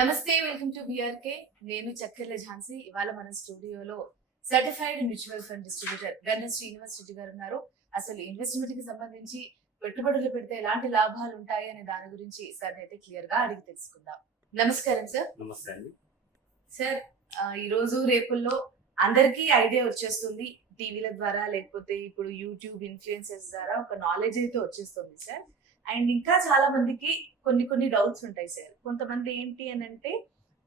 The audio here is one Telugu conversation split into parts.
నమస్తే, వెల్కమ్ టు బిఆర్కే. నేను చక్కెర్ల ఝాన్సీ. ఇవాళ మన స్టూడియోలో సర్టిఫైడ్ మ్యూచువల్ ఫండ్ డిస్ట్రిబ్యూటర్ గన్న శ్రీనివాస్ రెడ్డి గారు ఉన్నారు. అసలు ఇన్వెస్ట్మెంట్ కి సంబంధించి పెట్టుబడులు పెడితే ఎలాంటి లాభాలు ఉంటాయి అనే దాని గురించి సార్ అయితే క్లియర్ గా అడిగి తెలుసుకుందాం. నమస్కారం సార్. నమస్తే అండి సార్, ఈ రోజు రేపుల్లో అందరికీ ఐడియా వచ్చేస్తుంది. టీవీల ద్వారా లేకపోతే ఇప్పుడు యూట్యూబ్ ఇన్ఫ్లుయెన్సర్స్ ద్వారా ఒక నాలెడ్జ్ అయితే వచ్చేస్తుంది సార్. అండ్ ఇంకా చాలా మందికి కొన్ని డౌట్స్ ఉంటాయి సార్. కొంతమంది ఏంటి అని అంటే,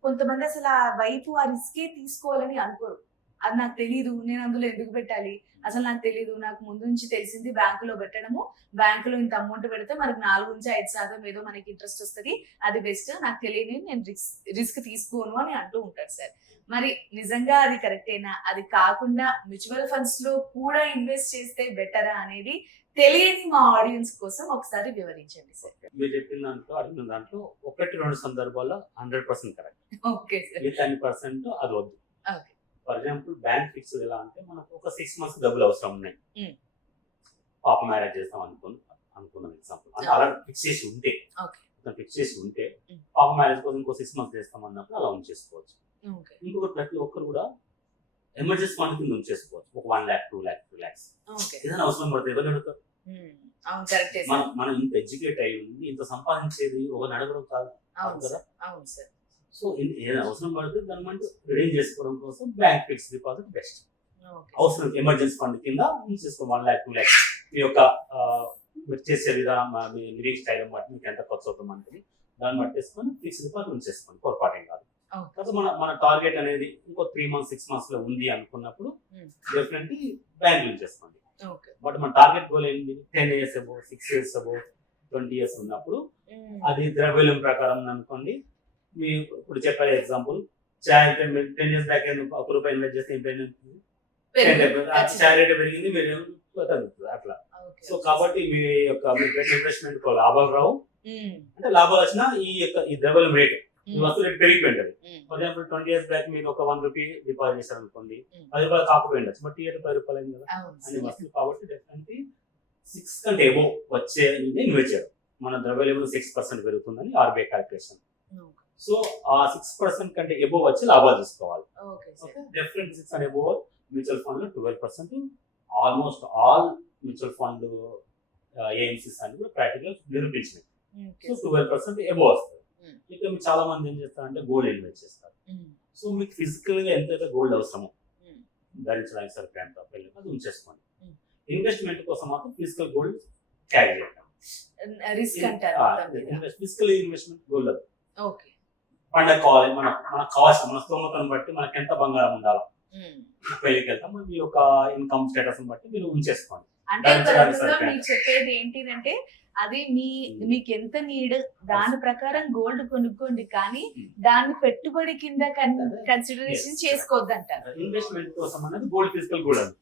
కొంతమంది అసలు ఆ వైపు ఆ రిస్కే తీసుకోవాలని అనుకోరు. అది నాకు తెలీదు, నేను అందులో ఎందుకు పెట్టాలి, అసలు నాకు తెలీదు, నాకు ముందు నుంచి తెలిసింది బ్యాంకులో పెట్టడము, బ్యాంకులో ఇంత అమౌంట్ పెడితే మనకి 4-5% ఏదో మనకి ఇంట్రెస్ట్ వస్తుంది, అది బెస్ట్, నాకు తెలియని నేను రిస్క్ తీసుకోను అని అంటూ ఉంటారు సార్. మరి నిజంగా అది కరెక్టేనా? అది కాకుండా మ్యూచువల్ ఫండ్స్ లో కూడా ఇన్వెస్ట్ చేస్తే బెటరా అనేది తెలియని మా ఆడియన్స్ కోసం ఒకసారి వివరించండి సార్. మీరు చెప్పిన అడిగిన దాంట్లో 1-2 సందర్భాల్లో 100% కరెక్ట్. Okay sir. 10% అది వద్దు. Okay. For example bank fixed ఎలా అంటే మనకు ఒక 6 months డబ్బులు అవసరం ఉన్నాయి. పాప మ్యారేజ్ చేస్తాం అనుకున్నాం ఎగ్జాంపుల్, అలా ఫిక్స్ చేసి ఉంటే పాప మ్యారేజ్ కోసం ఇంకో 6 months చేస్తాం అన్నప్పుడు అలా ఉంచేసుకోవచ్చు. ఇంకొకటి ప్రతి ఒక్కరు కూడా ఎమర్జెన్సీ ఫండ్ కింద ఉంచేసుకోవచ్చు. ఒక 1 lakh 2 lakh 3 lakhs ఏదైనా అవసరం పడితే ఎవరు అడుగుతారు? మనం ఇంత ఎడ్యుకేట్ అయ్యి ఉంది, ఇంత సంపాదించేది ఒక నడవడం కాదు కదా. సో ఏదైనా అవసరం పడితే దాన్ని మనం రిడీమ్ చేసుకోవడం కోసం బ్యాంక్ ఫిక్స్డ్ డిపాజిట్ బెస్ట్. అవసరం ఎమర్జెన్సీ ఫండ్ కింద ఉంచేసుకో 1 lakh 2 lakhs. మీ యొక్క మీరు చేసే విధానం, మీ లివింగ్ స్టైల్ బట్టి మీకు ఎంత ఖర్చు అవుతుంది మనకి, దాన్ని బట్టేసుకొని ఫిక్స్డ్ డిపాజిట్ ఉంచేసుకోండి, పొరపాటేం కాదు. మన టార్గెట్ అనేది ఇంకో 3 months 6 months లో ఉంది అనుకున్నప్పుడు డెఫినెట్లీ బ్యాంక్ ఉంచేసుకోండి. బట్ మన టార్గెట్ గోల్ ఏంటి? 10 years అబో 6 years అబో 20 years ఉన్నప్పుడు అది ద్రవ్యోల్బణం ప్రకారం అనుకోండి. మీ ఇప్పుడు చెప్పే ఎగ్జాంపుల్, చాయ్ 10 years బ్యాక్ ₹1 ఇన్వెస్ట్ చేస్తే చాయ్ రేట్ పెరిగింది, మీరు తగ్గుతుంది అట్లా. సో కాబట్టి మీ యొక్క ఇన్వెస్ట్మెంట్ లాభాలు రావు. అంటే లాభాలు వచ్చినా ఈ ద్రవ్యోల్బణం రేటు వస్తు రేట్ పెరిగిపోయింది. ఫర్ ఎగ్జాంపుల్ 20 years బ్యాక్ మీరు ఒక ₹1 డిపాజిట్ చేశారు అనుకోండి, ₹10 కాకపోయింది, బట్ ఈ ₹10 అయింది కదా అని వస్తుంది. కాబట్టి డెఫినెట్లీ 6 కంటే ఎబో వచ్చే ఇన్వెస్ట్ చేయడం, మన ద్రవ్యోల్బణం 6% పెరుగుతుందని ఆర్బీఐ క్యాల్కులేషన్. సో ఆ 6% కంటే ఎబో వచ్చి లాభాలు తీసుకోవాలి. Definitely 6 and above mutual fund లో 12%. Almost all mutual fund AMCs అని కూడా ప్రాక్టికల్ నిరూపించినాయి. సో 12% ఎబో వస్తుంది. ఇక మీరు చాలా మంది ఏం చేస్తారంటే గోల్డ్ ఇన్వెస్ట్ చేస్తారు. సో మీకు ఫిజికల్ గా ఎంతైతే గోల్డ్ అవసరమో ధరించడానికి సరిపోయేంత అది ఉంచేసుకోండి. ఇన్వెస్ట్మెంట్ కోసం మాత్రం ఫిజికల్ గోల్డ్ క్యారీ చేయాలి. ఫిజికల్ ఇన్వెస్ట్మెంట్ గోల్డ్ అది పండగ కావాలి, మనకు కావాల్సిన మన స్తోమతను బట్టి మనకి ఎంత బంగారం ఉండాలి, పెళ్లికి వెళ్తాం, మీ యొక్క ఇన్కమ్ స్టేటస్ బట్టి మీరు ఉంచేసుకోండి. అంటే మీరు చెప్పేది ఏంటిదంటే, అది మీకు ఎంత నీడ్ దాని ప్రకారం గోల్డ్ కొనుక్కోండి, కానీ దాన్ని పెట్టుబడి కింద కన్సిడరేషన్ చేసుకోవద్దంటారు. ఇన్వెస్ట్మెంట్ కోసం అనేది గోల్డ్ ఫిజికల్ గోల్డ్ అని.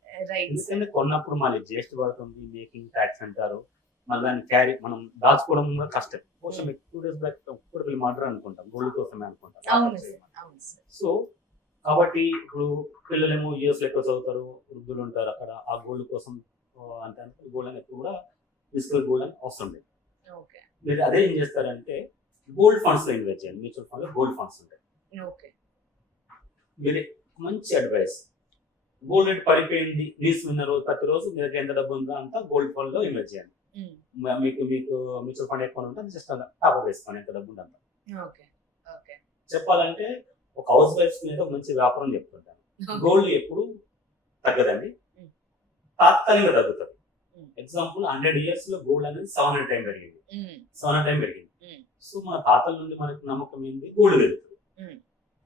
ఎందుకంటే కొన్నప్పుడు మళ్ళీ జిఎస్టీ పడుతుంది, మేకింగ్ ట్యాక్స్ అంటారు, మళ్ళీ దాన్ని క్యారీ మనం దాచుకోవడం కూడా కష్టం. కోసం 2 days బ్యాక్ కూడా వీళ్ళు మాట్లాడారు అనుకుంటాం, గోల్డ్ కోసమే అనుకుంటాం. సో కాబట్టి ఇప్పుడు పిల్లలేమో యూఎస్ లో ఎక్కువ చదువుతారు, వృద్ధులు ఉంటారు అక్కడ, ఆ గోల్డ్ కోసం అంటే గోల్డ్ అని ఎప్పుడు కూడా ఫిజికల్ గోల్డ్ అని అవసరం లేదు. మీరు అదే ఏం చేస్తారంటే గోల్డ్ ఫండ్స్ లో ఇన్వెస్ట్ చేయండి. మ్యూచువల్ ఫండ్ లో గోల్డ్ ఫండ్స్ ఉంటాయి. మీరు మంచి అడ్వైస్, గోల్డ్ రేట్ పడిపోయింది న్యూస్ విన్న రోజు ప్రతిరోజు మీకు ఎంత డబ్బు ఉందో అంతా గోల్డ్ ఫండ్ లో ఇన్వెస్ట్ చేయండి. మీకు మ్యూచువల్ ఫండ్ ఎక్కువ ఉంటే జస్ట్ టాప్ అప్ వేసుకోండి ఎంత డబ్బు ఉంటే. చెప్పాలంటే ఒక హౌస్ వైఫ్ మీద ఒక మంచి వ్యాపారం చెప్తుంటాను. గోల్డ్ ఎప్పుడు తగ్గదండి, తాత్కాలికంగా తగ్గుతుంది. ఎగ్జాంపుల్ 100 years లో గోల్డ్ అనేది 700 times పెరిగింది. సో మన తాతల నుండి మనకి నమ్మకం ఏంది? గోల్డ్ పెరుగుతుంది,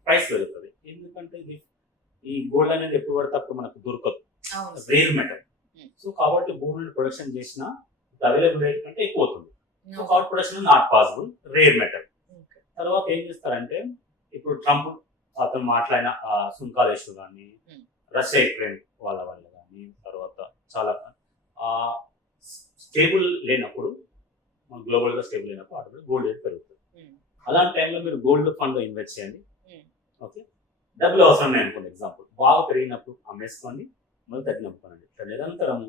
ప్రైస్ పెరుగుతుంది. ఎందుకంటే ఇది ఈ గోల్డ్ అనేది ఎప్పుడు పడితే అప్పుడు మనకు దొరకదు, రేర్ మెటల్. సో కాబట్టి గోల్డ్ ప్రొడక్షన్ చేసిన అవైలబుల్ రేట్ కంటే ఎక్కువ అవుతుంది. సో కాబట్టి production not possible, rare metal. తర్వాత ఏం చేస్తారంటే, ఇప్పుడు ట్రంప్ అతను మాట్లాడిన సుంకాల ఇష్యూ కానీ, రష్యా యుక్రెయిన్ వాళ్ళ వల్ల కానీ, తర్వాత చాలా స్టేబుల్ లేనప్పుడు, గ్లోబల్ గా స్టేబుల్ లేనప్పుడు అటు గోల్డ్ రేట్ పెరుగుతుంది. అలాంటి టైంలో మీరు గోల్డ్ ఫండ్ లో ఇన్వెస్ట్ చేయండి. ఓకే, డబ్బులు అవసరం లేదు అనుకోండి, ఎగ్జాంపుల్ బాగా పెరిగినప్పుడు అమ్మేసుకోండి, మళ్ళీ తగ్గినప్పుడు కొనండి. ఇట్లా నిరంతరము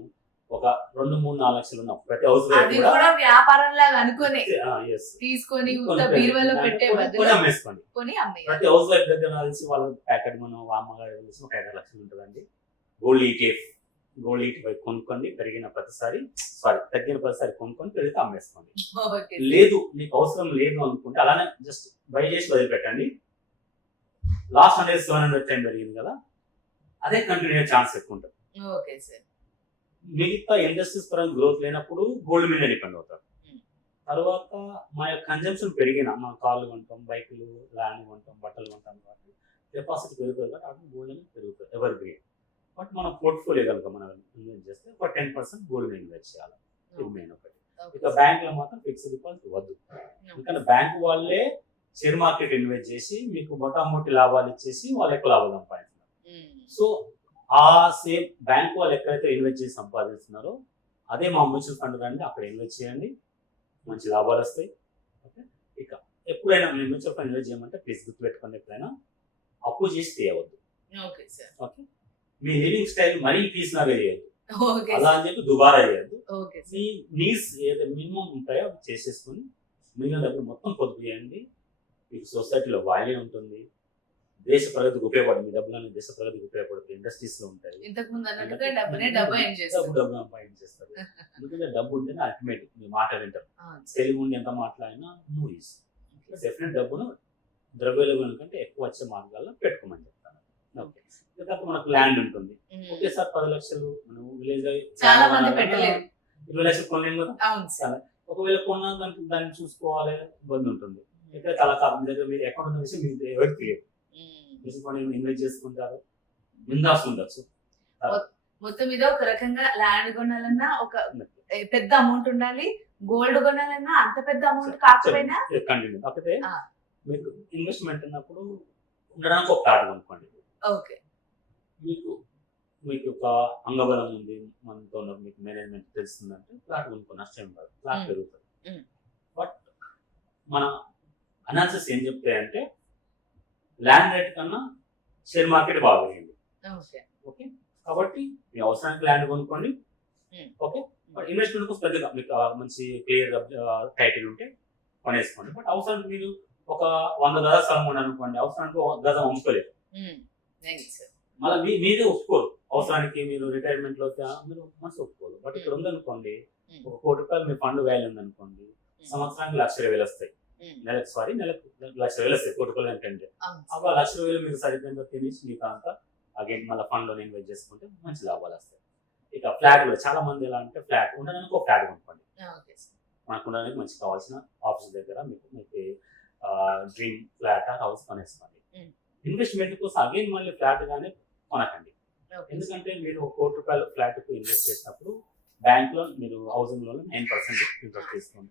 ఒక 2-3-4 లక్షలు ఉన్న ప్రతి హౌస్ వైఫ్ అది కూడా కూడా వ్యాపారం లాగా అనుకునే yes, తీసుకొని కొని ఉత్త బీరువాలో పెట్టే కొని బదులు అమ్మేసుకోండి. కొని అమ్మేయాలి. ప్రతి హౌస్ వైఫ్ దగ్గర నాకు తెలిసి వాళ్ళ ప్యాకెట్ మనం అమ్మగారు తెలిసి ఒక 5 లక్షలు ఉంటుందండి. గోల్డ్ ఈటీఎఫ్ కొనుక్కోండి, తగ్గిన ప్రతిసారి కొనుక్కొని పెరిగితే అమ్మేసుకోండి. ఓకే లేదు మీకు అవసరం లేదు అనుకుంటే అలానే జస్ట్ బై చేసి వదిలిపెట్టండి. లాస్ట్ 100-700 టైం పెరిగింది కదా, అదే కంటిన్యూ అయ్యే ఛాన్స్ ఎక్కువ ఉంటుంది. Okay sir. మిగతా ఇండస్ట్రీస్ పరంగా గ్రోత్ లేనప్పుడు గోల్డ్ మీద డిపెండ్ అవుతారు. తర్వాత మా యొక్క కన్జంప్షన్ పెరిగిన మా కార్లు కొంటాం, బైకులు, ల్యాండ్ కొంటాం, బట్టలు కొంటాం కాబట్టి డిపాజిట్ పెరుగుతుంది కాబట్టి అప్పుడు గోల్డ్ అనేది పెరుగుతుంది ఎవర్ గ్రీన్. బట్ మన పోర్ట్ఫోలియో కనుక మనం ఇన్వెస్ట్ చేస్తే ఒక 10% గోల్డ్ మీద ఇన్వెస్ట్ చేయాలి. ఇది మెయిన్ ఒకటి. ఇక బ్యాంక్ లో మాత్రం ఫిక్స్డ్ డిపాజిట్ వద్దు. ఎందుకంటే బ్యాంక్ వాళ్ళే షేర్ మార్కెట్ ఇన్వెస్ట్ చేసి మీకు మొట్టమొదటి లాభాలు ఇచ్చేసి వాళ్ళు ఎక్కువ లాభాలు సంపాదిస్తున్నారు. సో ఆ సేమ్ బ్యాంక్ వాళ్ళు ఎక్కడైతే ఇన్వెస్ట్ చేసి సంపాదిస్తున్నారో అదే మా మ్యూచువల్ ఫండ్ రండి, అక్కడ ఇన్వెస్ట్ చేయండి, మంచి లాభాలు వస్తాయి. ఓకే, ఇక ఎప్పుడైనా మీరు మ్యూచువల్ ఫండ్ ఇన్వెస్ట్ చేయమంటే ప్లీజ్ గుర్తుపెట్టుకోండి, ఎప్పుడైనా అప్పు చేసి చేయవద్దు. Okay sir. ఓకే, మీ లివింగ్ స్టైల్ మరీ పీస్నాగా చేయొద్దు, ఓకే అలా అని చెప్పి దుబారా చేయొద్దు. ఓకే మీ నీడ్స్ ఏదైతే మినిమం ఉంటాయో అవి చేసేసుకుని మిగిలిన డబ్బులు మొత్తం పొదుపు చేయండి. మీకు సొసైటీలో వాల్యూ ఉంటుంది, దేశ ప్రగతికి ఉపయోగపడుతుంది. మీ డబ్బులను దేశ ప్రగతికి ఉపయోగపడుతుంది, ఇండస్ట్రీస్ లో ఉంటాయి. ఇంతకు ముందు అన్నట్టుగా డబ్బు ఏం చేస్తారు. డబ్బు సంపాదించేస్తారు. ఎందుకంటే డబ్బు ఉంటేనే అల్టిమేట్ మీ మాట వింటారు. తెలుగు ఉండి ఎంత మాట్లాడినా నువ్వు యూస్ డెఫినెట్ డబ్బును ద్రవ్యోల్బణం కంటే ఎక్కువ వచ్చే మార్గాల్లో పెట్టుకోమని చెప్తాను. ఓకే, తర్వాత మనకు ల్యాండ్ ఉంటుంది. ఒకేసారి 10 లక్షలు మనం విలేజ్ చాలా మంది పెట్టలేరు. 20 లక్షలు కొనలేము కదా. అవును సార్. ఒకవేళ కొన్నా దాన్ని చూసుకోవాలి, ఇబ్బంది ఉంటుంది. ఇక్కడ చాలా కాలం దగ్గర మీరు ఎక్కడ ఉన్న విషయం మీకు ఎవరికి తెలియదు. ఇన్వెస్ట్ చేసుకుంటారు, బిందాస్ ఉండొచ్చు. మొత్తం మీద ఒక రకంగా ల్యాండ్ కొనాలన్నా ఒక పెద్ద అమౌంట్ ఉండాలి, గోల్డ్ కొనాలన్నా అంత పెద్ద అమౌంట్ కాకపోయినా కంటిన్యూ. కాకపోతే మీకు ఇన్వెస్ట్మెంట్ ఉన్నప్పుడు ఉండడానికి ఒక ప్లాట్ కొనుక్కోండి. ఓకే, మీకు ఒక అంగబలం ఉంది, మనతో మీకు మేనేజ్మెంట్ తెలుస్తుందంటే ప్లాట్ కొనుక్కోండి, నష్టం కాదు, ప్లాట్ పెరుగుతుంది. బట్ మన అనాలిసిస్ ఏం చెప్తాయంటే ల్యాండ్ రేట్ కన్నా షేర్ మార్కెట్ బాగా పెరిగింది. ఓకే, కాబట్టి మీ అవసరానికి ల్యాండ్ కొనుక్కోండి. ఓకే, బట్ ఇన్వెస్ట్మెంట్ కోసం పెద్దగా మీకు మంచి క్లియర్ టైటిల్ ఉంటే కొనేసుకోండి. బట్ అవసరానికి మీరు ఒక 100 గజాల స్థలం ఉండాలి అనుకోండి, అవసరానికి 1 గజం అమ్ముకోలేదు, మళ్ళీ మీరే ఒప్పుకోరు. అవసరానికి మీరు రిటైర్మెంట్ లో మీరు మనసు ఒప్పుకోరు. బట్ ఇక్కడ ఉందనుకోండి, 1 కోటి రూపాయలు మీ ఫండ్ వాల్యూ ఉందనుకోండి, సంవత్సరానికి 1,20,000 వస్తాయి. నెలకు 1,00,000 వస్తాయి. 1 కోటి రూపాయలు ఏంటంటే అప్పుడు 1,00,000 మీరు సరిగ్గా తినేసి మీకు అంతా అగైన్ మళ్ళీ ఫండ్ లో ఇన్వెస్ట్ చేసుకుంటే మంచి లాభాలు వస్తాయి. ఇక ఫ్లాట్ కూడా చాలా మంది ఎలా అంటే ఫ్లాట్ ఉండడానికి ఒక ఫ్లాట్ కొనుక్కోండి. మనకు ఉండడానికి మంచి కావాల్సిన ఆఫీస్ దగ్గర మీకు డ్రీమ్ ఫ్లాట్ హౌస్ కొనేసుకోండి. ఇన్వెస్ట్మెంట్ కోసం అగైన్ మళ్ళీ ఫ్లాట్ గానే కొనకండి. ఎందుకంటే మీరు 1 కోటి రూపాయలు ఫ్లాట్ కు ఇన్వెస్ట్ చేసినప్పుడు బ్యాంక్ లో మీరు హౌసింగ్ లోన్ 9% ఇంట్రెస్ట్ తీసుకోండి,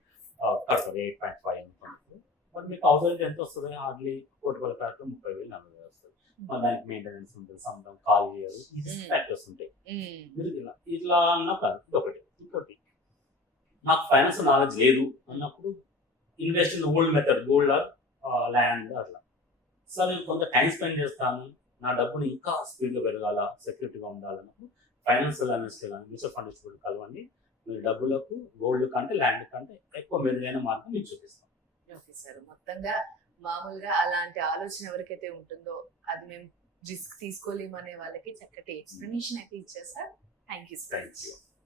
కడతారు 8.5 అనుకోండి. బట్ మీకు హౌస్ రెంట్ ఎంత వస్తుంది? హార్డ్లీ 1 కోటి రూపాయల ఫ్లాట్ 30,000-40,000 వస్తుంది. దానికి మెయింటెనెన్స్ ఉంటుంది, సొంతం కాల్ చేయరు, ఫ్యాక్టర్స్ ఉంటాయి. మీరు ఇట్లా అన్నప్పుడు ఇదొకటి. ఇంకోటి, నాకు ఫైనాన్స్ నాలెడ్జ్ లేదు అన్నప్పుడు invest in old method, gold land అట్లా. సో నేను కొంత టైం స్పెండ్ చేస్తాను, నా డబ్బుని ఇంకా స్పీడ్గా పెరగాల, సెక్యూరిటీగా ఉండాలన్నప్పుడు ఫైనాన్షియల్ అనలిస్ట్ కానీ మ్యూచువల్ ఫండ్ ఇన్స్టిట్యూట్ కలవండి. మీరు డబ్బులకు గోల్డ్ కంటే ల్యాండ్ కంటే ఎక్కువ మెరుగైన మార్గం మీకు చూపిస్తాం. ఓకే సార్, మొత్తంగా మామూలుగా అలాంటి ఆలోచన ఎవరికైతే ఉంటుందో అది మేము రిస్క్ తీసుకోలేమనే వాళ్ళకి చక్కటి ఎక్స్ప్లెనేషన్ అయితే ఇచ్చారు సార్. Thank you.